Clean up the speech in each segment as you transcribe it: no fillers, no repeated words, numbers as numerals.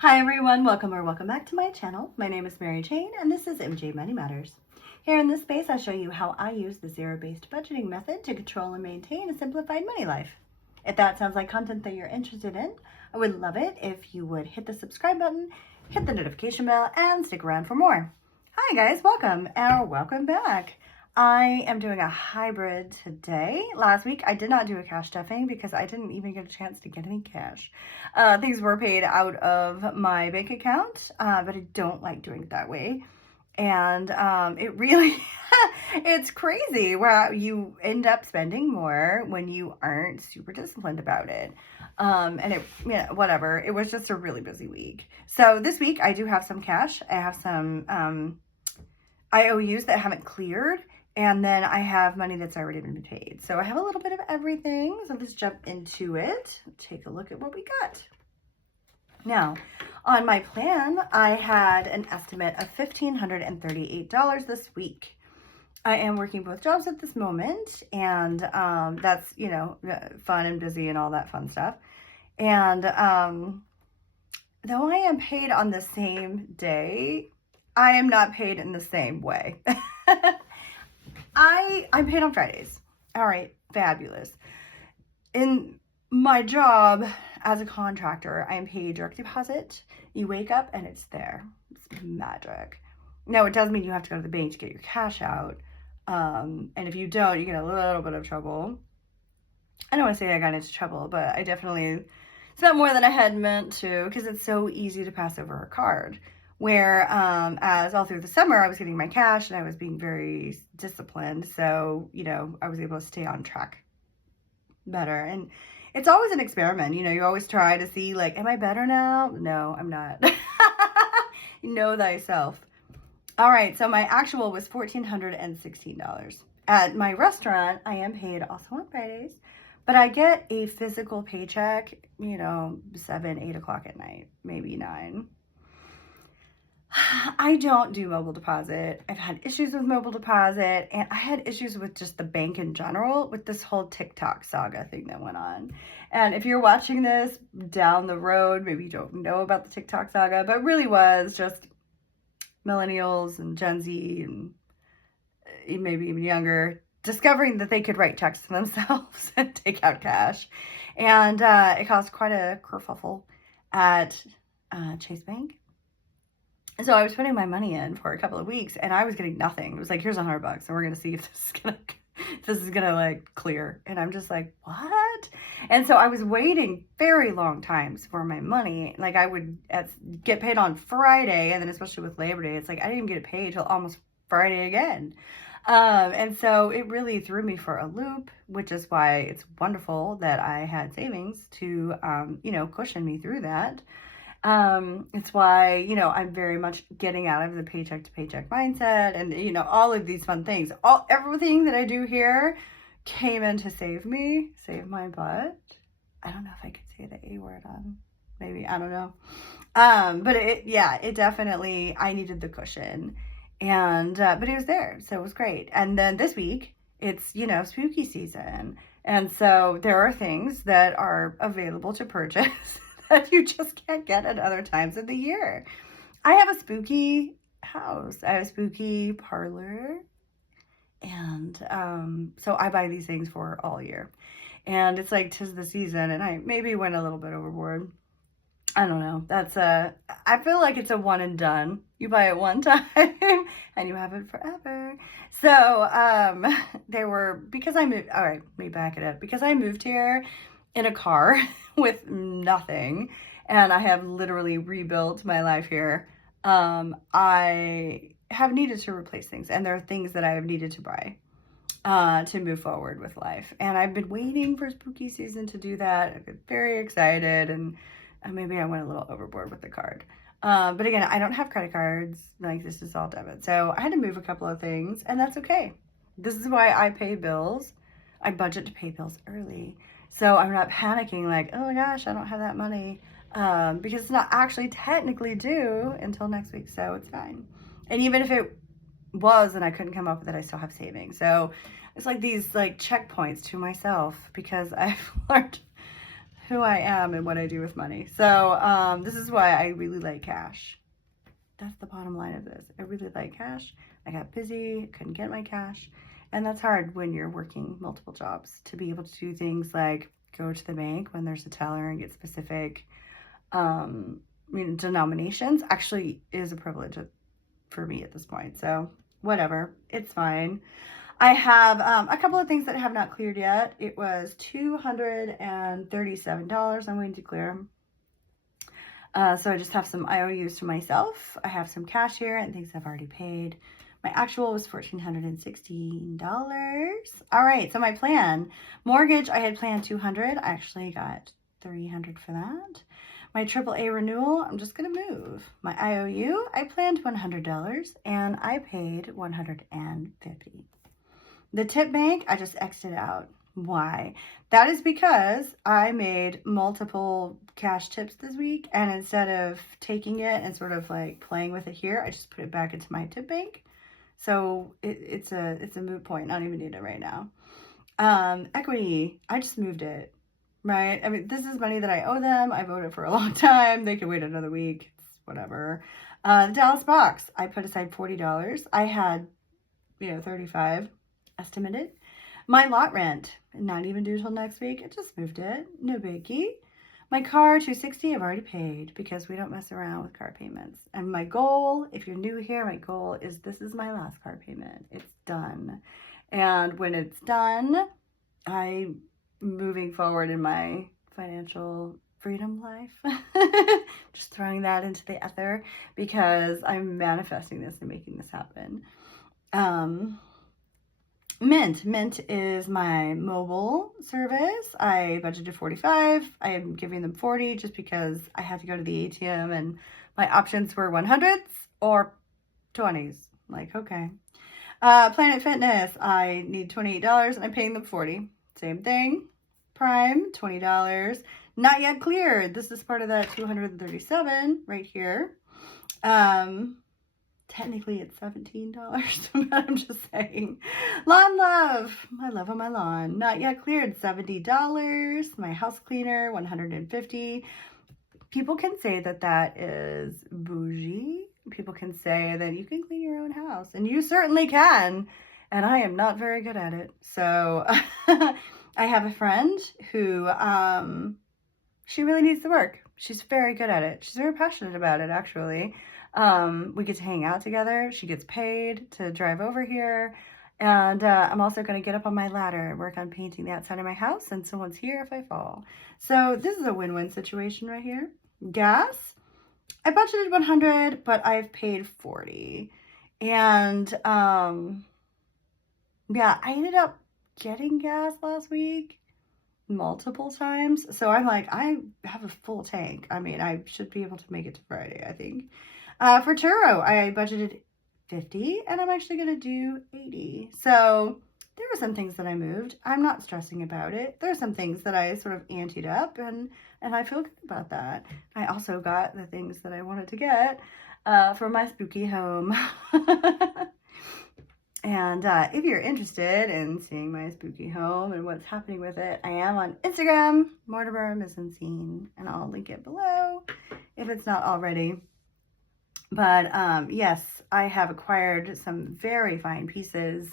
Hi everyone, welcome or welcome back to my channel. My name is Mary Jane and this is MJ Money Matters. Here in this space I show you how I use the zero-based budgeting method to control and maintain a simplified money life. If that sounds like content that you're interested in, I would love it if you would hit the subscribe button, hit the notification bell, and stick around for more. Hi guys, welcome or welcome back. I am doing a hybrid today. Last week I did not do a cash stuffing because I didn't even get a chance to get any cash. Things were paid out of my bank account, but I don't like doing it that way. And it really, it's crazy where you end up spending more when you aren't super disciplined about it. And it, whatever, it was just a really busy week. So this week I do have some cash. I have some IOUs that haven't cleared. And then I have money that's already been paid. So I have a little bit of everything. So let's jump into it. Take a look at what we got. Now, on my plan, I had an estimate of $1,538 this week. I am working both jobs at this moment, and that's, fun and busy and all that fun stuff. And though I am paid on the same day, I am not paid in the same way. I'm paid on Fridays. All right, fabulous. In my job as a contractor, I am paid direct deposit. You wake up and it's there. It's magic. Now, it does mean you have to go to the bank to get your cash out. And if you don't, you get a little bit of trouble. I don't want to say I got into trouble, but I definitely spent more than I had meant to because it's so easy to pass over a card. Where as all through the summer, I was getting my cash and I was being very disciplined. So, I was able to stay on track better. And it's always an experiment. You always try to see, like, am I better now? No, I'm not. Know thyself. All right. So my actual was $1,416. At my restaurant, I am paid also on Fridays, but I get a physical paycheck, 7, 8 o'clock at night, maybe 9. I don't do mobile deposit. I've had issues with mobile deposit, and I had issues with just the bank in general with this whole TikTok saga thing that went on. And if you're watching this down the road, maybe you don't know about the TikTok saga, but it really was just millennials and Gen Z and maybe even younger discovering that they could write checks to themselves and take out cash. And it caused quite a kerfuffle at Chase Bank. So I was putting my money in for a couple of weeks and I was getting nothing. It was like, here's $100 and we're going to see if this is gonna like clear. And I'm just like, what? And so I was waiting very long times for my money. Like I would get paid on Friday, and then especially with Labor Day, it's like I didn't even get paid till almost Friday again. And so it really threw me for a loop, which is why it's wonderful that I had savings to, cushion me through that. It's why, I'm very much getting out of the paycheck to paycheck mindset and, all of these fun things. Everything that I do here came in to save my butt. I don't know if I could say the A word on, maybe, I don't know. But it definitely, I needed the cushion and, but it was there. So it was great. And then this week it's, spooky season. And so there are things that are available to purchase that you just can't get at other times of the year. I have a spooky house. I have a spooky parlor. And so I buy these things for all year. And it's like 'tis the season, and I maybe went a little bit overboard. I don't know. I feel like it's a one and done. You buy it one time and you have it forever. So because I moved, all right, let me back it up. Because I moved here in a car with nothing, and I have literally rebuilt my life here. I have needed to replace things, and there are things that I have needed to buy to move forward with life. And I've been waiting for spooky season to do that. I've been very excited, and maybe I went a little overboard with the card. But again, I don't have credit cards. Like, this is all debit. So I had to move a couple of things, and that's okay. This is why I pay bills. I budget to pay bills early. So I'm not panicking like, oh my gosh, I don't have that money, because it's not actually technically due until next week. So it's fine. And even if it was and I couldn't come up with it, I still have savings. So it's like these like checkpoints to myself, because I've learned who I am and what I do with money. So this is why I really like cash. That's the bottom line of this. I really like cash. I got busy, couldn't get my cash. And that's hard when you're working multiple jobs, to be able to do things like go to the bank when there's a teller and get specific denominations actually is a privilege for me at this point. So whatever, it's fine. I have a couple of things that have not cleared yet. It was $237 I'm waiting to clear. So I just have some IOUs to myself. I have some cash here and things I've already paid. My actual was $1,416. All right, so my plan. Mortgage, I had planned $200. I actually got $300 for that. My AAA renewal, I'm just going to move. My IOU, I planned $100 and I paid $150. The tip bank, I just exited out. Why? That is because I made multiple cash tips this week, and instead of taking it and sort of like playing with it here, I just put it back into my tip bank. So it's a moot point. I don't even need it right now. Equity, I just moved it, right? I mean, this is money that I owe them. I've owed it for a long time. They can wait another week. It's whatever. The Dallas box, I put aside $40. I had, $35 estimated. My lot rent, not even due till next week. I just moved it. No biggie. My car, $260, I've already paid because we don't mess around with car payments. And my goal, if you're new here, my goal is this is my last car payment. It's done. And when it's done, I'm moving forward in my financial freedom life. Just throwing that into the ether because I'm manifesting this and making this happen. Mint is my mobile service. I budgeted $45. I am giving them $40 just because I had to go to the ATM and my options were 100s or 20s. Like, okay. Planet Fitness, I need $28 and I'm paying them $40. Same thing. Prime, $20. Not yet cleared. This is part of that $237 right here. Technically it's $17, but I'm just saying. Lawn Love, my love on my lawn, not yet cleared, $70. My house cleaner, $150. People can say that that is bougie. People can say that you can clean your own house, and you certainly can. And I am not very good at it. So I have a friend who, she really needs the work. She's very good at it. She's very passionate about it, actually. We get to hang out together. She gets paid to drive over here. And I'm also going to get up on my ladder and work on painting the outside of my house. And someone's here if I fall. So this is a win-win situation right here. Gas, I budgeted $100, but I've paid $40. And yeah, I ended up getting gas last week multiple times. So I'm like, I have a full tank. I mean, I should be able to make it to Friday, I think. For Turo, I budgeted $50 and I'm actually going to do $80. So there were some things that I moved. I'm not stressing about it. There are some things that I sort of anteed up and I feel good about that. I also got the things that I wanted to get for my spooky home. And if you're interested in seeing my spooky home and what's happening with it, I am on Instagram, Mortimer Missing Scene, and I'll link it below if it's not already. But yes, I have acquired some very fine pieces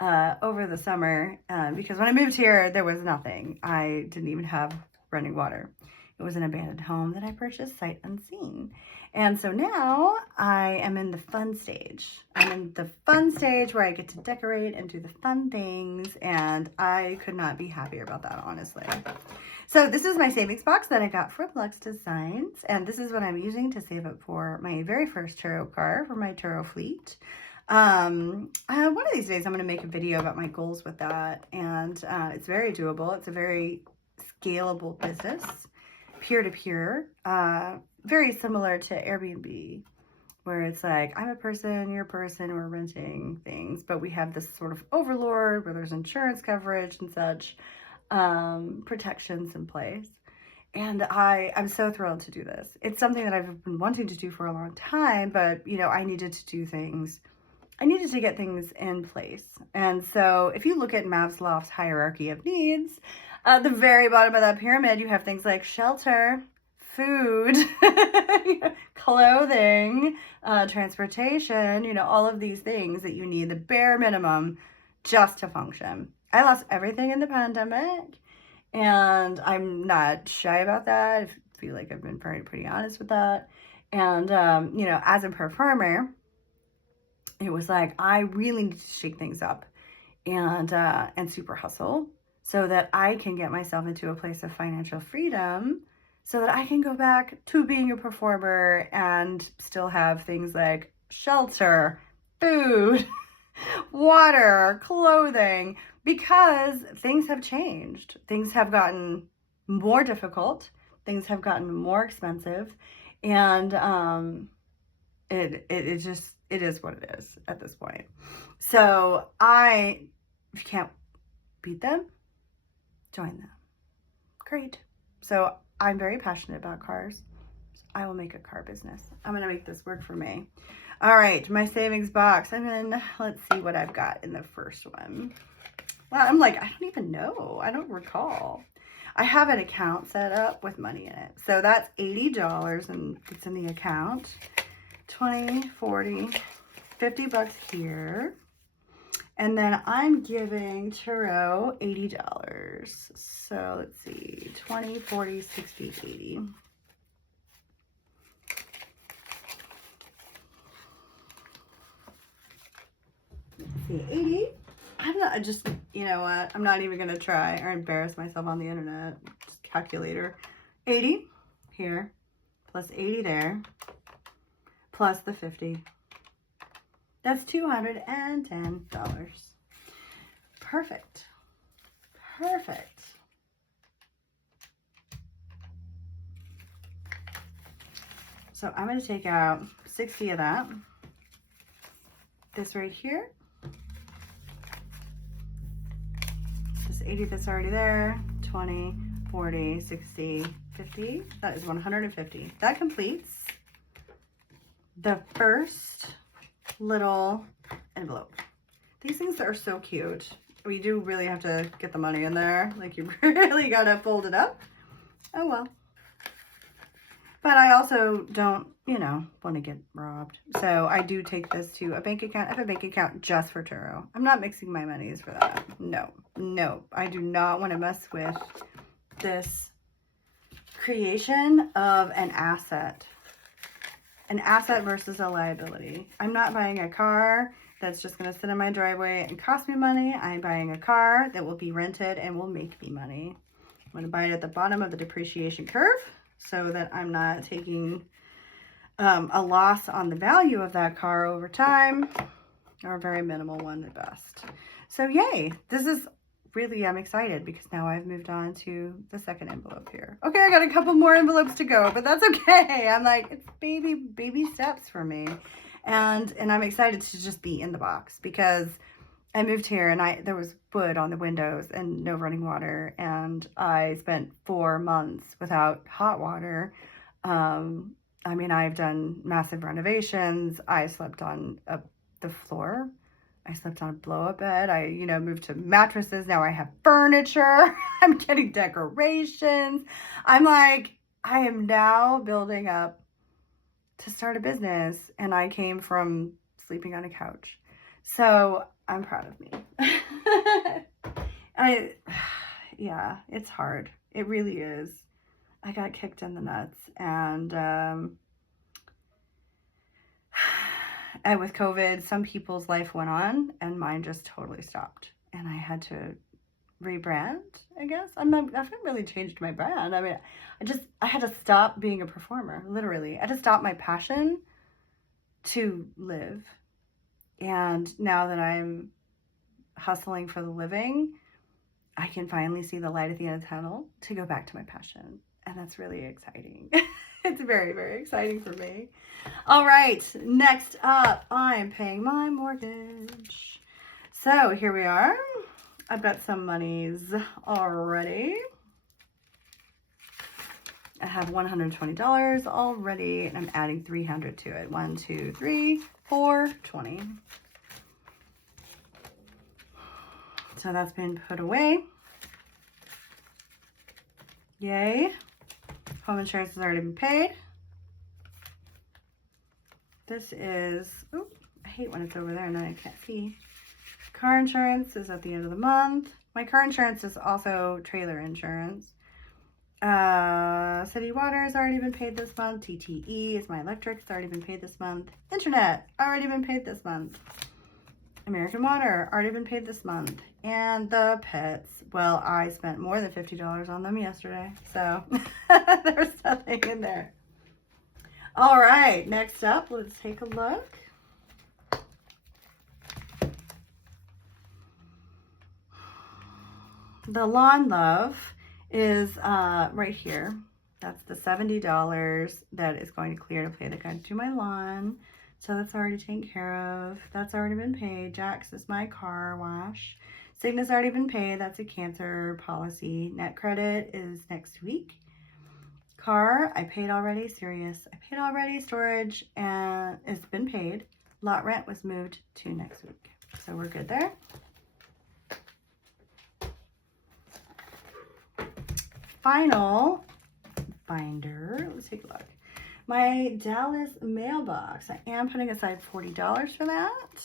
over the summer because when I moved here, there was nothing. I didn't even have running water. It was an abandoned home that I purchased sight unseen. And so now I am in the fun stage. I'm in the fun stage where I get to decorate and do the fun things. And I could not be happier about that, honestly. So this is my savings box that I got from Lux Designs. And this is what I'm using to save up for my very first Turo car for my Turo fleet. One of these days I'm going to make a video about my goals with that. And it's very doable. It's a very scalable business. Peer-to-peer, very similar to Airbnb, where it's like, I'm a person, you're a person, we're renting things, but we have this sort of overlord where there's insurance coverage and such, protections in place. And I'm so thrilled to do this. It's something that I've been wanting to do for a long time, but, you know, I needed to do things. I needed to get things in place. And so if you look at Maslow's hierarchy of needs, At the very bottom of that pyramid, you have things like shelter, food, clothing, transportation, you know, all of these things that you need, the bare minimum just to function. I lost everything in the pandemic, and I'm not shy about that. I feel like I've been pretty honest with that. And, you know, as a performer, it was like, I really need to shake things up and super hustle so that I can get myself into a place of financial freedom so that I can go back to being a performer and still have things like shelter, food, water, clothing, because things have changed. Things have gotten more difficult. Things have gotten more expensive. And it is what it is at this point. So if you can't beat them, join them. Great. So I'm very passionate about cars. So I will make a car business. I'm going to make this work for me. All right, my savings box. And then let's see what I've got in the first one. Well, I'm like, I don't even know. I don't recall. I have an account set up with money in it. So that's $80 and it's in the account. 20, 40, 50 bucks here. And then I'm giving Turo $80. So let's see, 20, 40, 60, 80. Let's see, 80. I'm not, just, you know what? I'm not even going to try or embarrass myself on the internet. Just calculator. 80 here, plus 80 there, plus the 50. That's $210. Perfect. Perfect. So I'm going to take out 60 of that. This right here. This 80 that's already there. 20, 40, 60, 50. That is 150. That completes the first little envelope. These things are so cute. We do really have to get the money in there. Like, you really gotta fold it up. Oh well. But I also don't, you know, want to get robbed. So I do take this to a bank account. I have a bank account just for Turo. I'm not mixing my monies for that. No, no. I do not want to mess with this creation of an asset. An asset versus a liability. I'm not buying a car that's just going to sit in my driveway and cost me money. I'm buying a car that will be rented and will make me money. I'm going to buy it at the bottom of the depreciation curve so that I'm not taking a loss on the value of that car over time, or a very minimal one at best. So yay, this is really, I'm excited because now I've moved on to the second envelope here. Okay, I got a couple more envelopes to go, but that's okay. I'm like, it's baby steps for me. And I'm excited to just be in the box because I moved here and there was wood on the windows and no running water. And I spent 4 months without hot water. I mean, I've done massive renovations. I slept on the floor. I slept on a blow-up bed. I, you know, moved to mattresses. Now I have furniture. I'm getting decorations. I'm like, I am now building up to start a business. And I came from sleeping on a couch. So I'm proud of me. Yeah, it's hard. It really is. I got kicked in the nuts. And with COVID, some people's life went on and mine just totally stopped. And I had to rebrand, I guess. I haven't really changed my brand. I mean, I had to stop being a performer, literally. I had to stop my passion to live. And now that I'm hustling for the living, I can finally see the light at the end of the tunnel to go back to my passion. And that's really exciting. It's very, very exciting for me. All right, next up, I'm paying my mortgage. So here we are. I've got some monies already. I have $120 already, and I'm adding $300 to it. 1, 2, 3, 4, 20. So that's been put away. Yay. Home insurance has already been paid. This is, oh, I hate when it's over there and I can't see. Car insurance is at the end of the month. My car insurance is also trailer insurance. City water has already been paid this month. TTE is my electric. It's already been paid this month. Internet, already been paid this month. American Water, already been paid this month. And the pets, well, I spent more than $50 on them yesterday. So there's nothing in there. All right, next up, let's take a look. The Lawn Love is right here. That's the $70 that is going to clear to pay the guy to my lawn. So that's already taken care of. That's already been paid. Jack's is my car wash. Cigna's already been paid. That's a cancer policy. Net credit is next week. Car, I paid already. Sirius, I paid already. Storage, and it's been paid. Lot rent was moved to next week. So we're good there. Final binder. Let's take a look. My Dallas mailbox. I am putting aside $40 for that.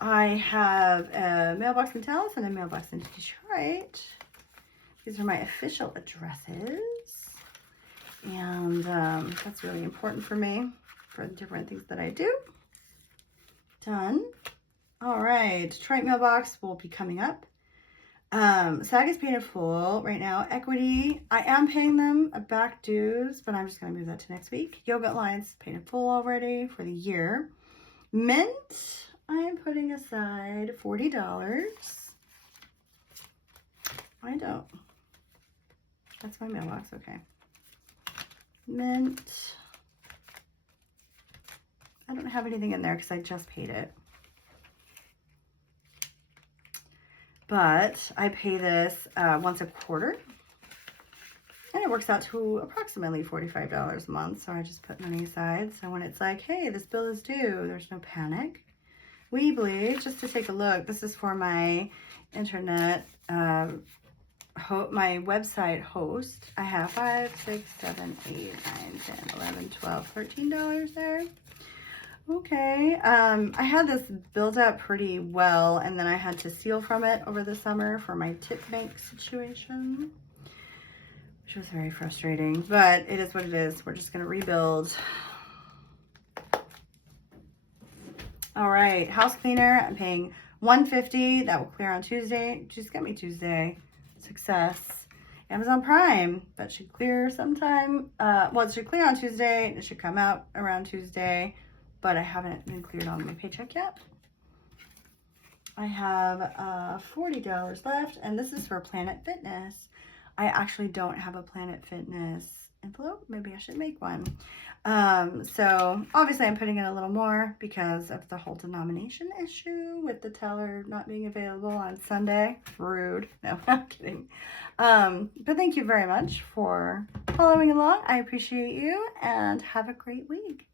I have a mailbox in Dallas and a mailbox in Detroit. These are my official addresses. And that's really important for me for the different things that I do. Done. All right. Detroit mailbox will be coming up. SAG is paid in full right now. Equity, I am paying them back dues, but I'm just going to move that to next week. Yoga Alliance paid in full already for the year. Mint, I am putting aside $40. I don't. That's my mailbox, okay. Mint. I don't have anything in there because I just paid it. But I pay this once a quarter, and it works out to approximately $45 a month. So I just put money aside. So when it's like, hey, this bill is due, there's no panic. Weebly, just to take a look, this is for my internet, my website host. I have $5, $6, $7, $8, $9, $10, $11, $12, $13 there. Okay, I had this built up pretty well, and then I had to steal from it over the summer for my tip bank situation, which was very frustrating, but it is what it is. We're just going to rebuild. All right, house cleaner, I'm paying $150. That will clear on Tuesday. Just got me Tuesday. Success. Amazon Prime, that should clear sometime. Well, it should clear on Tuesday. It should come out around Tuesday. But I haven't been cleared on my paycheck yet. I have $40 left, and this is for Planet Fitness. I actually don't have a Planet Fitness envelope. Maybe I should make one. So obviously I'm putting in a little more because of the whole denomination issue with the teller not being available on Sunday. Rude. No, I'm kidding. But thank you very much for following along. I appreciate you, and have a great week.